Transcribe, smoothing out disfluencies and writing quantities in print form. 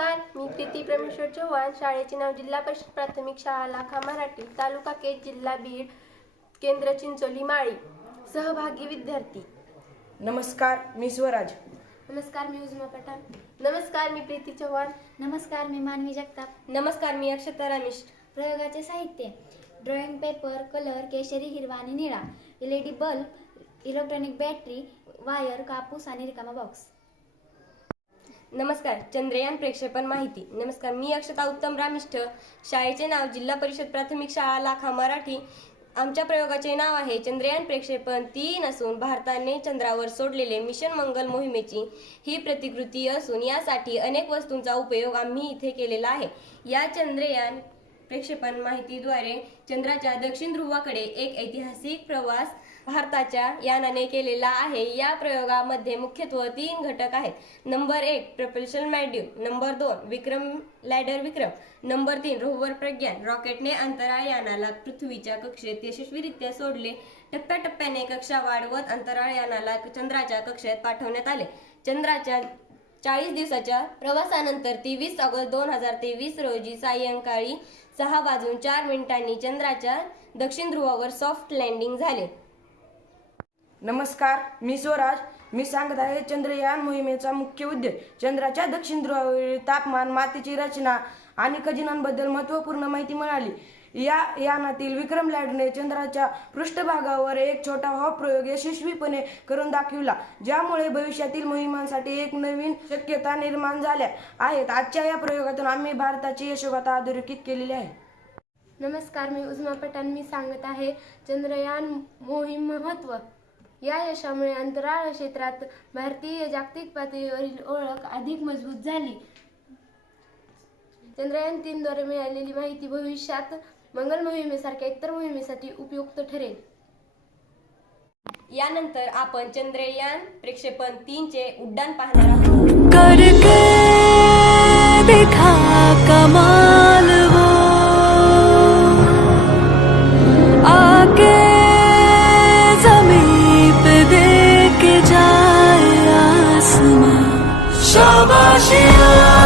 नमस्कार, मी प्रीती परमेश्वर चव्हाण. शाळेचे नाव जिल्हा परिषद प्राथमिक शाळा लाखा मराठी, तालुका केज, जिल्हा बीड, केंद्र चिंचोली माळी. सहभागी विद्यार्थी. नमस्कार, मी स्वराज. नमस्कार, मी उजमा पठाण. नमस्कार, मी प्रीती चव्हाण. नमस्कार, मी मानवी जगताप. नमस्कार, मी अक्षता रामिष्ट. प्रयोगाचे साहित्य: ड्रॉइंग पेपर, कलर केशरी, हिरवा आणि निळा, LED bulb, electronic battery, wire, कापूस आणि रिकामा बॉक्स. नमस्कार, चंद्रयान प्रक्षेपण माहिती. नमस्कार, मी अक्षता उत्तम रामिष्ठ. शाळेचे नाव जिल्हा परिषद प्राथमिक शाळा लाखा मराठी. आमच्या प्रयोगाचे नाव आहे चंद्रयान प्रक्षेपण 3 असून भारताने चंद्रावर सोडलेले मिशन मंगल मोहिमेची ही प्रतिकृती असून यासाठी अनेक वस्तूंचा उपयोग आम्ही इथे केलेला आहे. या चंद्रयान प्रक्षेपण माहितीद्वारे चंद्राच्या दक्षिण ध्रुवाकडे एक ऐतिहासिक प्रवास भारताच्या यानाने केलेला आहे. या प्रयोगामध्ये मुख्यत्वे 3 घटक आहेत. नंबर 1 प्रपल्शन मॉड्यूल, नंबर 2 विक्रम लँडर विक्रम, नंबर 3 रोव्हर प्रज्ञान. रॉकेटने अंतराळ यानाला पृथ्वीच्या कक्षेत यशस्वीरित्या सोडले. टप्प्याटप्प्याने कक्षा वाढवत अंतराळ यानाला चंद्राच्या कक्षेत पाठवण्यात आले. चंद्राच्या 40 दिवसाच्या प्रवासानंतर 23 ऑगस्ट 2023 रोजी सायंकाळी 6:04 चंद्राच्या दक्षिण ध्रुवावर सॉफ्ट लँडिंग झाले. नमस्कार, मी स्वराज. मी सांगत आहे चंद्रयान मोहिमेचा मुख्य उद्देश. चंद्राच्या दक्षिण ध्रुवावरील तापमान, मातीची रचना आणि खजिनांबद्दल महत्त्वपूर्ण माहिती मिळाली. या यानातील विक्रम लँडरने चंद्राच्या पृष्ठभागावर एक छोटा हॉप प्रयोग यशस्वीपणे करून दाखविला, ज्यामुळे भविष्यातील मोहिमांसाठी एक नवीन शक्यता निर्माण झाल्या आहेत. आजच्या या प्रयोगातून आम्ही भारताची यशोगाथा अधोरेखित केलेली आहे. नमस्कार, मी उजमा पठाण. मी सांगत आहे चंद्रयान मोहीम महत्त्व. या यशामुळे अंतराळ क्षेत्रात भारतीय जागतिक पातळीवरील ओळख अधिक मजबूत झाली. चंद्रयान 3 द्वारे मिळालेली माहिती भविष्यात मंगल मोहिमेसारख्या इतर मोहिमेसाठी उपयुक्त ठरेल. यानंतर आपण चंद्रयान प्रक्षेपण 3चे उड्डाण पाहणार आहोत. करके देखा कमाल वो, आके ज़मीं पे दे के जाए आसमां. शाबाशियाँ